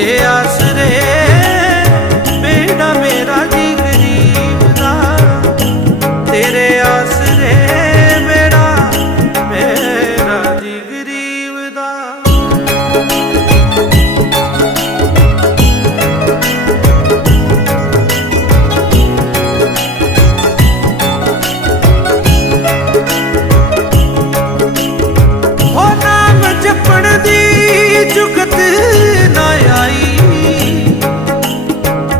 ਤੇਰੇ ਆਸਰੇ ਬੇੜਾ ਮੇਰਾ ਜੀ ਦਾ ਤੇਰੇ